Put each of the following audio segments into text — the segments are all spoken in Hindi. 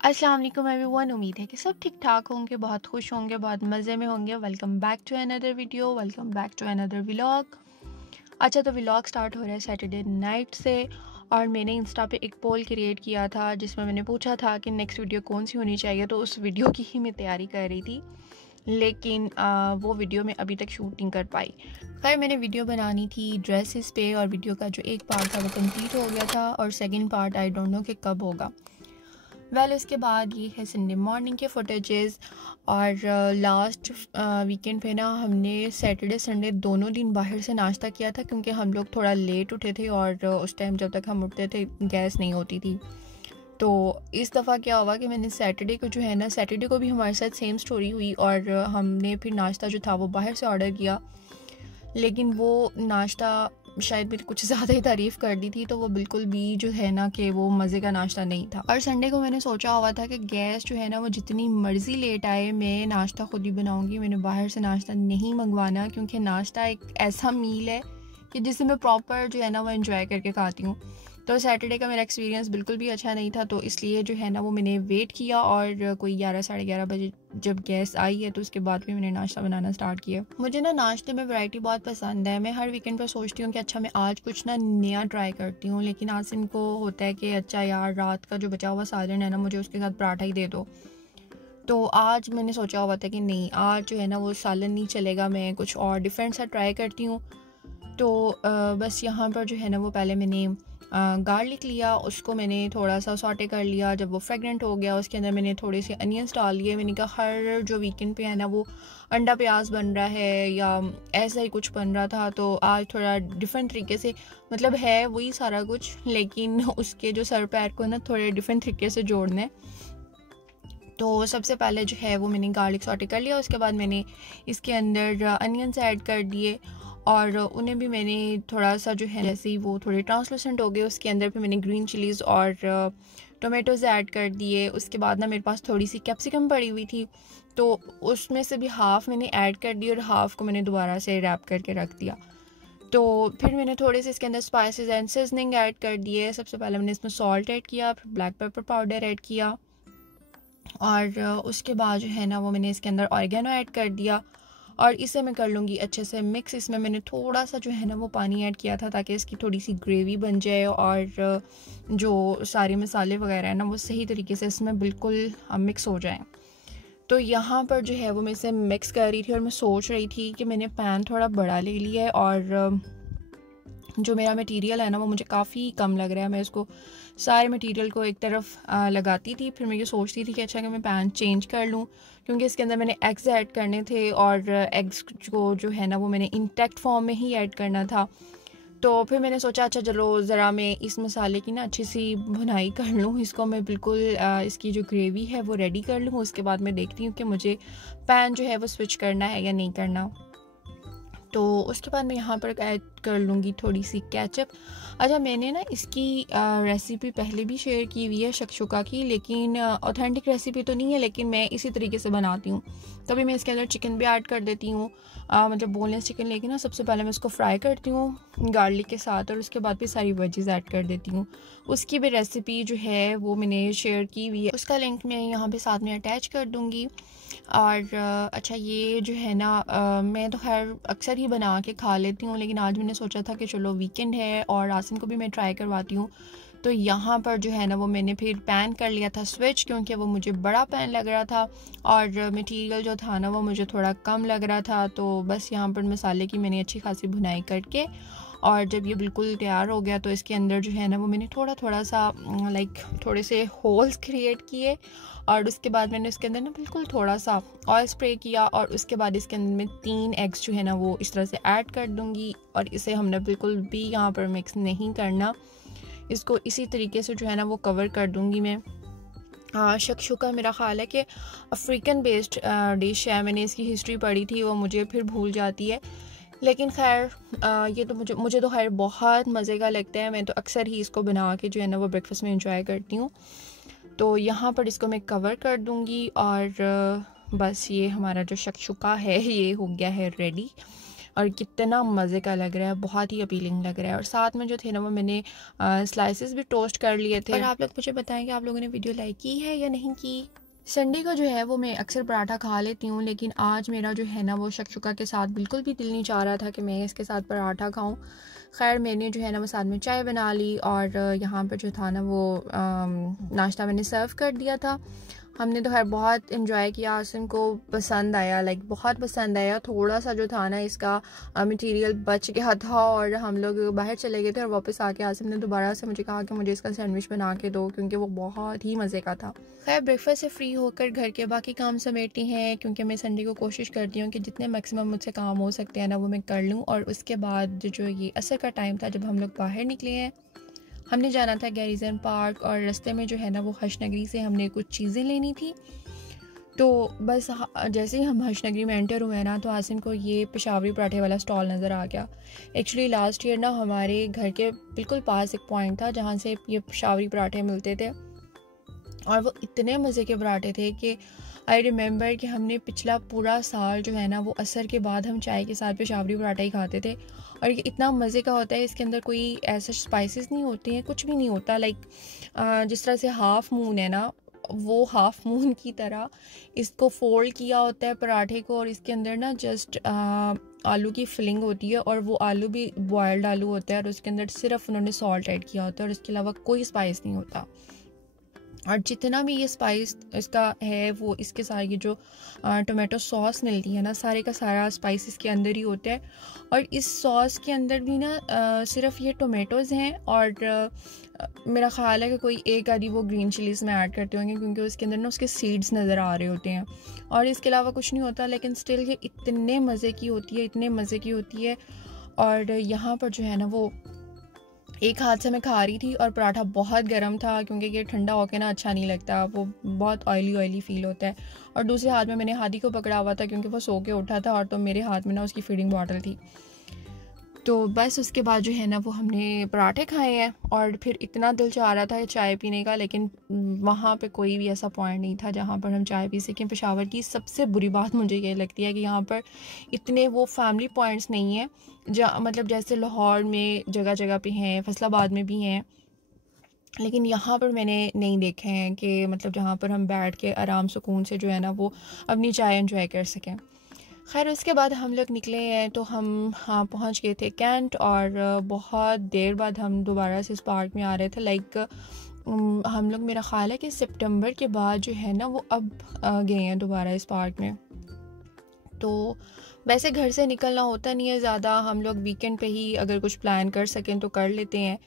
अस्सलाम वालेकुम एवरीवन। उम्मीद है कि सब ठीक ठाक होंगे, बहुत खुश होंगे, बहुत मज़े में होंगे। Welcome back to another video, welcome back to another vlog. अच्छा, तो व्लॉग स्टार्ट हो रहा है सैटरडे नाइट से और मैंने इंस्टा पे एक पोल क्रिएट किया था जिसमें मैंने पूछा था कि नेक्स्ट वीडियो कौन सी होनी चाहिए। तो उस वीडियो की ही मैं तैयारी कर रही थी, लेकिन वो वीडियो मैं अभी तक शूट नहीं कर पाई। खैर, मैंने वीडियो बनानी थी ड्रेसेस पे और वीडियो का जो एक पार्ट था वो कंप्लीट हो गया था और second part I don't know कि कब होगा। उसके बाद ये है संडे मॉर्निंग के फुटेजेस। और लास्ट वीकेंड पे ना हमने सैटरडे संडे दोनों दिन बाहर से नाश्ता किया था, क्योंकि हम लोग थोड़ा लेट उठे थे और उस टाइम जब तक हम उठते थे गैस नहीं होती थी। तो इस दफ़ा क्या हुआ कि मैंने सैटरडे को जो है ना, सैटरडे को भी हमारे साथ सेम स्टोरी हुई और हमने फिर नाश्ता जो था वो बाहर से ऑर्डर किया, लेकिन वो नाश्ता शायद मैंने कुछ ज़्यादा ही तारीफ़ कर दी थी, तो वो बिल्कुल भी जो है ना कि वो मज़े का नाश्ता नहीं था। और संडे को मैंने सोचा हुआ था कि गैस जो है ना वो जितनी मर्ज़ी लेट आए, मैं नाश्ता खुद ही बनाऊंगी, मैंने बाहर से नाश्ता नहीं मंगवाना, क्योंकि नाश्ता एक ऐसा मील है कि जिसे मैं प्रॉपर जो है ना वो एंजॉय करके खाती हूँ। तो सैटरडे का मेरा एक्सपीरियंस बिल्कुल भी अच्छा नहीं था, तो इसलिए जो है ना वो मैंने वेट किया और कोई 11 साढ़े 11 बजे जब गैस आई है तो उसके बाद भी मैंने नाश्ता बनाना स्टार्ट किया। मुझे ना नाश्ते में वैरायटी बहुत पसंद है। मैं हर वीकेंड पर सोचती हूँ कि अच्छा मैं आज कुछ ना नया ट्राई करती हूँ, लेकिन आसिम को होता है कि अच्छा यार, रात का जो बचा हुआ सालन है ना, मुझे उसके साथ पराठा ही दे दो। तो आज मैंने सोचा हुआ था कि नहीं, आज जो है ना वो सालन नहीं चलेगा, मैं कुछ और डिफरेंट सा ट्राई करती हूँ। तो बस यहाँ पर जो है ना वो पहले मैंने गार्लिक लिया, उसको मैंने थोड़ा सा सॉटे कर लिया। जब वो फ्रेगनेंट हो गया उसके अंदर मैंने थोड़े से अनियंस डाल लिए। मैंने कहा हर जो वीकेंड पे है ना वो अंडा प्याज बन रहा है या ऐसा ही कुछ बन रहा था, तो आज थोड़ा डिफरेंट तरीके से, मतलब है वही सारा कुछ, लेकिन उसके जो सर पैर को ना थोड़े डिफरेंट तरीके से जोड़ना है। तो सबसे पहले जो है वो मैंने गार्लिक सॉटे कर लिया, उसके बाद मैंने इसके अंदर अनियंस ऐड कर दिए और उन्हें भी मैंने थोड़ा सा जो है, जैसे ही वो थोड़े ट्रांसलूसेंट हो गए उसके अंदर फिर मैंने ग्रीन चिलीज़ और टोमेटोज़ ऐड कर दिए। उसके बाद ना मेरे पास थोड़ी सी कैप्सिकम पड़ी हुई थी, तो उसमें से भी हाफ़ मैंने ऐड कर दी और हाफ़ को मैंने दोबारा से रैप करके रख दिया। तो फिर मैंने थोड़े से इसके अंदर स्पाइसेस एंड सीजनिंग ऐड कर दिए। सबसे पहले मैंने इसमें सॉल्ट ऐड किया, फिर ब्लैक पेपर पाउडर ऐड किया और उसके बाद जो है ना वो मैंने इसके अंदर ऑरिगेनो ऐड कर दिया और इसे मैं कर लूँगी अच्छे से मिक्स। इसमें मैंने थोड़ा सा जो है ना वो पानी ऐड किया था ताकि इसकी थोड़ी सी ग्रेवी बन जाए और जो सारे मसाले वगैरह है ना वो सही तरीके से इसमें बिल्कुल मिक्स हो जाएं। तो यहाँ पर जो है वो मैं इसे मिक्स कर रही थी और मैं सोच रही थी कि मैंने पैन थोड़ा बड़ा ले लिया है और जो मेरा मटेरियल है ना वो मुझे काफ़ी कम लग रहा है। मैं उसको सारे मटेरियल को एक तरफ लगाती थी, फिर मैं ये सोचती थी कि अच्छा कि मैं पैन चेंज कर लूँ, क्योंकि इसके अंदर मैंने एग्स ऐड करने थे और एग्स को जो है ना वो मैंने इंटैक्ट फॉर्म में ही ऐड करना था। तो फिर मैंने सोचा अच्छा चलो ज़रा मैं इस मसाले की ना अच्छी सी भुनाई कर लूँ, इसको मैं बिल्कुल इसकी जो ग्रेवी है वो रेडी कर लूँ। उसके बाद मैं देखती हूँ कि मुझे पैन जो है वो स्विच करना है या नहीं करना। तो उसके बाद मैं यहाँ पर ऐड कर लूँगी थोड़ी सी केचप। अच्छा, मैंने ना इसकी रेसिपी पहले भी शेयर की हुई है शक्शुका की, लेकिन ऑथेंटिक रेसिपी तो नहीं है, लेकिन मैं इसी तरीके से बनाती हूँ। तभी मैं इसके अंदर चिकन भी ऐड कर देती हूँ, मतलब बोनलेस चिकन लेके ना सबसे पहले मैं उसको फ्राई करती हूँ गार्लिक के साथ और उसके बाद फिर सारी वेजेस ऐड कर देती हूँ। उसकी भी रेसिपी जो है वो मैंने शेयर की हुई है, उसका लिंक मैं यहाँ पे साथ में अटैच कर दूँगी। और अच्छा, ये जो है ना मैं तो खैर अक्सर ही बना के खा लेती हूँ, लेकिन आज मैंने सोचा था कि चलो वीकेंड है और आसिम को भी मैं ट्राई करवाती हूँ। तो यहाँ पर जो है ना वो मैंने फिर पैन कर लिया था स्विच, क्योंकि वो मुझे बड़ा पैन लग रहा था और मटेरियल जो था ना वो मुझे थोड़ा कम लग रहा था। तो बस यहाँ पर मसाले की मैंने अच्छी खासी भुनाई करके और जब ये बिल्कुल तैयार हो गया तो इसके अंदर जो है ना वो मैंने थोड़ा थोड़ा सा लाइक थोड़े से होल्स क्रिएट किए और उसके बाद मैंने इसके अंदर ना बिल्कुल थोड़ा सा ऑयल स्प्रे किया और उसके बाद इसके अंदर मैं 3 एग्स जो है ना वो इस तरह से ऐड कर दूँगी और इसे हमने बिल्कुल भी यहाँ पर मिक्स नहीं करना, इसको इसी तरीके से जो है ना वो कवर कर दूँगी मैं। शक्शुका मेरा ख़्याल है कि अफ्रीकन बेस्ड डिश है, मैंने इसकी हिस्ट्री पढ़ी थी, वो मुझे फिर भूल जाती है, लेकिन खैर ये तो मुझे तो खैर बहुत मज़े का लगता है। मैं तो अक्सर ही इसको बना के जो है ना वो ब्रेकफास्ट में एंजॉय करती हूँ। तो यहाँ पर इसको मैं कवर कर दूँगी और बस ये हमारा जो शक्शुका है ये हो गया है रेडी। और कितना मज़े का लग रहा है, बहुत ही अपीलिंग लग रहा है। और साथ में जो थे ना वो मैंने स्लाइसेस भी टोस्ट कर लिए थे। और आप लोग मुझे बताएं कि आप लोगों ने वीडियो लाइक की है या नहीं की। संडे को जो है वो मैं अक्सर पराठा खा लेती हूँ, लेकिन आज मेरा जो है ना वो शक्शुका के साथ बिल्कुल भी दिल नहीं चाह रहा था कि मैं इसके साथ पराठा खाऊं। खैर मैंने जो है ना वो साथ में चाय बना ली और यहाँ पर जो था ना वो नाश्ता मैंने सर्व कर दिया था। हमने तो खैर बहुत इन्जॉय किया, आसिम को पसंद आया, लाइक बहुत पसंद आया। थोड़ा सा जो था ना इसका मटेरियल बच गया था और हम लोग बाहर चले गए थे और वापस आके आसिम ने दोबारा से मुझे कहा कि मुझे इसका सैंडविच बना के दो, क्योंकि वो बहुत ही मज़े का था। खैर ब्रेकफास्ट से फ्री होकर घर के बाकी काम समेटती हैं, क्योंकि मैं संडे को कोशिश करती हूँ कि जितने मैक्सिमम मुझसे काम हो सकते हैं ना वो मैं कर लूँ। और उसके बाद जो ये असर का टाइम था जब हम लोग बाहर निकले हैं, हमने जाना था गैरिजन पार्क और रास्ते में जो है ना वो हर्षनगरी से हमने कुछ चीज़ें लेनी थी। तो बस जैसे ही हम हर्षनगरी में एंटर हुए ना तो आसिम को ये पेशावरी पराठे वाला स्टॉल नज़र आ गया। एक्चुअली लास्ट ईयर ना हमारे घर के बिल्कुल पास एक पॉइंट था जहाँ से ये पेशावरी पराठे मिलते थे और वो इतने मज़े के पराठे थे कि आई रिमेंबर कि हमने पिछला पूरा साल जो है ना वो असर के बाद हम चाय के साथ पेशावरी पराठा ही खाते थे। और ये इतना मज़े का होता है, इसके अंदर कोई ऐसा स्पाइसेस नहीं होते हैं, कुछ भी नहीं होता। लाइक जिस तरह से हाफ़ मून है ना, वो हाफ़ मून की तरह इसको फोल्ड किया होता है पराठे को और इसके अंदर ना जस्ट आलू की फिलिंग होती है और वो आलू भी बॉयल्ड आलू होता है और उसके अंदर सिर्फ उन्होंने सॉल्ट ऐड किया होता है और इसके अलावा कोई स्पाइस नहीं होता। और जितना भी ये स्पाइस इसका है वो इसके साथ ये जो टोमेटो सॉस मिलती है ना, सारे का सारा स्पाइस इसके अंदर ही होता है। और इस सॉस के अंदर भी ना सिर्फ ये टोमेटोज़ हैं और मेरा ख़्याल है कि कोई एक आधी वो ग्रीन चिलीज़ में ऐड करते होंगे, क्योंकि उसके अंदर ना उसके सीड्स नज़र आ रहे होते हैं और इसके अलावा कुछ नहीं होता। लेकिन स्टिल ये इतने मज़े की होती है, इतने मज़े की होती है। और यहाँ पर जो है ना वो एक हाथ से मैं खा रही थी और पराठा बहुत गर्म था, क्योंकि ये ठंडा होकर ना अच्छा नहीं लगता, वो बहुत ऑयली फील होता है। और दूसरे हाथ में मैंने हादी को पकड़ा हुआ था क्योंकि वो सो के उठा था और तो मेरे हाथ में ना उसकी फीडिंग बॉटल थी। तो बस उसके बाद जो है ना वो हमने पराठे खाए हैं और फिर इतना दिल चाह रहा था चाय पीने का, लेकिन वहाँ पे कोई भी ऐसा पॉइंट नहीं था जहाँ पर हम चाय पी सकें। पेशावर की सबसे बुरी बात मुझे ये लगती है कि यहाँ पर इतने वो फैमिली पॉइंट्स नहीं हैं, जहाँ मतलब जैसे लाहौर में जगह जगह पे हैं, फैसलाबाद में भी हैं, लेकिन यहाँ पर मैंने नहीं देखे हैं कि मतलब जहाँ पर हम बैठ के आराम सुकून से जो है ना वो अपनी चाय एंजॉय कर सकें। खैर उसके बाद हम लोग निकले हैं तो हम पहुँच गए थे कैंट और बहुत देर बाद हम दोबारा से इस पार्क में आ रहे थे। लाइक हम लोग मेरा ख़्याल है कि सितंबर के बाद जो है ना वो अब गए हैं दोबारा इस पार्क में। तो वैसे घर से निकलना होता नहीं है ज़्यादा, हम लोग वीकेंड पे ही अगर कुछ प्लान कर सकें तो कर लेते हैं।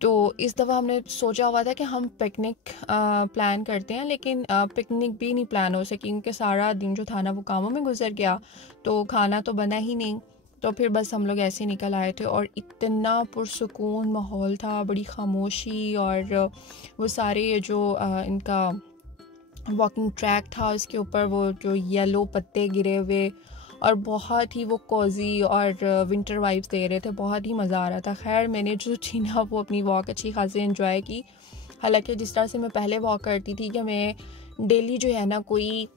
तो इस दफ़ा हमने सोचा हुआ था कि हम पिकनिक प्लान करते हैं, लेकिन पिकनिक भी नहीं प्लान हो सकी क्योंकि सारा दिन जो था ना वो कामों में गुजर गया, तो खाना तो बना ही नहीं। तो फिर बस हम लोग ऐसे निकल आए थे और इतना पुरसुकून माहौल था, बड़ी खामोशी और वो सारे जो इनका वॉकिंग ट्रैक था उसके ऊपर वो जो येलो पत्ते गिरे हुए और बहुत ही वो कोजी और विंटर वाइब्स दे रहे थे, बहुत ही मज़ा आ रहा था। खैर मैंने जो थी ना वो अपनी वॉक अच्छी खासी एंजॉय की। हालांकि जिस तरह से मैं पहले वॉक करती थी कि मैं डेली जो है ना कोई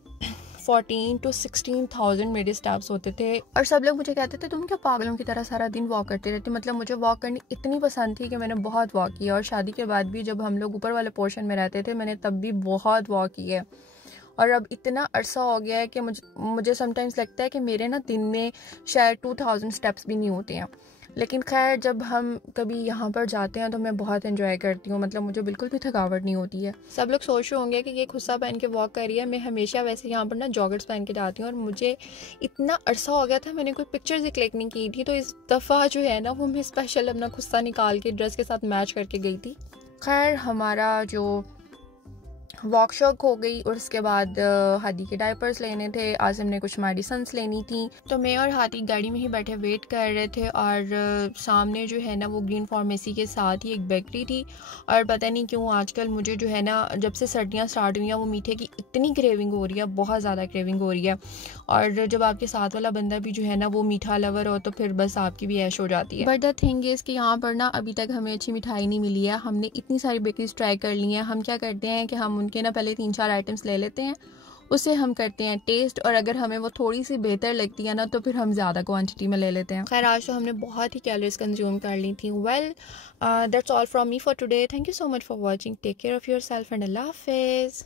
14 to 16,000 मेरे स्टेप्स होते थे और सब लोग मुझे कहते थे तुम क्या पागलों की तरह सारा दिन वॉक करती रहती। मतलब मुझे वॉक करनी इतनी पसंद थी कि मैंने बहुत वॉक किया और शादी के बाद भी जब हम लोग ऊपर वाले पोर्शन में रहते थे मैंने तब भी बहुत वॉक की है। और अब इतना अरसा हो गया है कि मुझे समटाइम्स लगता है कि मेरे ना दिन में शायद 2000 स्टेप्स भी नहीं होते हैं। लेकिन खैर जब हम कभी यहाँ पर जाते हैं तो मैं बहुत एंजॉय करती हूँ, मतलब मुझे बिल्कुल भी थकावट नहीं होती है। सब लोग सोच रहे होंगे कि ये खुस्सा पहन के वॉक कर रही है, मैं हमेशा वैसे यहाँ पर ना जॉगर्स पहन के जाती हूँ और मुझे इतना अरसा हो गया था मैंने कोई पिक्चर्स ही क्लिक नहीं की थी, तो इस दफ़ा जो है ना वो मैं स्पेशल अपना खुस्सा निकाल के ड्रेस के साथ मैच करके गई थी। खैर हमारा जो वॉक शॉक हो गई और उसके बाद हादी के डायपर्स लेने थे, आज़म ने कुछ मेडिसिन्स लेनी थी, तो मैं और हादी गाड़ी में ही बैठे वेट कर रहे थे। और सामने जो है ना वो ग्रीन फार्मेसी के साथ ही एक बेकरी थी और पता नहीं क्यों आजकल मुझे जो है ना जब से सर्दियाँ स्टार्ट हुई हैं वो मीठे की इतनी क्रेविंग हो रही है, बहुत ज़्यादा क्रेविंग हो रही है। और जब आपके साथ वाला बंदा भी जो है ना वो मीठा लवर हो तो फिर बस आपकी भी ऐश हो जाती है। बट द थिंग इज़ कि यहाँ पर ना अभी तक हमें अच्छी मिठाई नहीं मिली है। हमने इतनी सारी बेकरीज ट्राई कर ली हैं, हम क्या करते हैं कि हम उनके ना पहले 3-4 आइटम्स ले लेते हैं उसे हम करते हैं टेस्ट, और अगर हमें वो थोड़ी सी बेहतर लगती है ना तो फिर हम ज़्यादा क्वांटिटी में ले लेते हैं। खैर आज तो हमने बहुत ही कैलोरीज कंज्यूम कर ली थी। Well that's all from me for today. Thank you so much for watching. Take care of yourself and अल्लाह हाफिज़।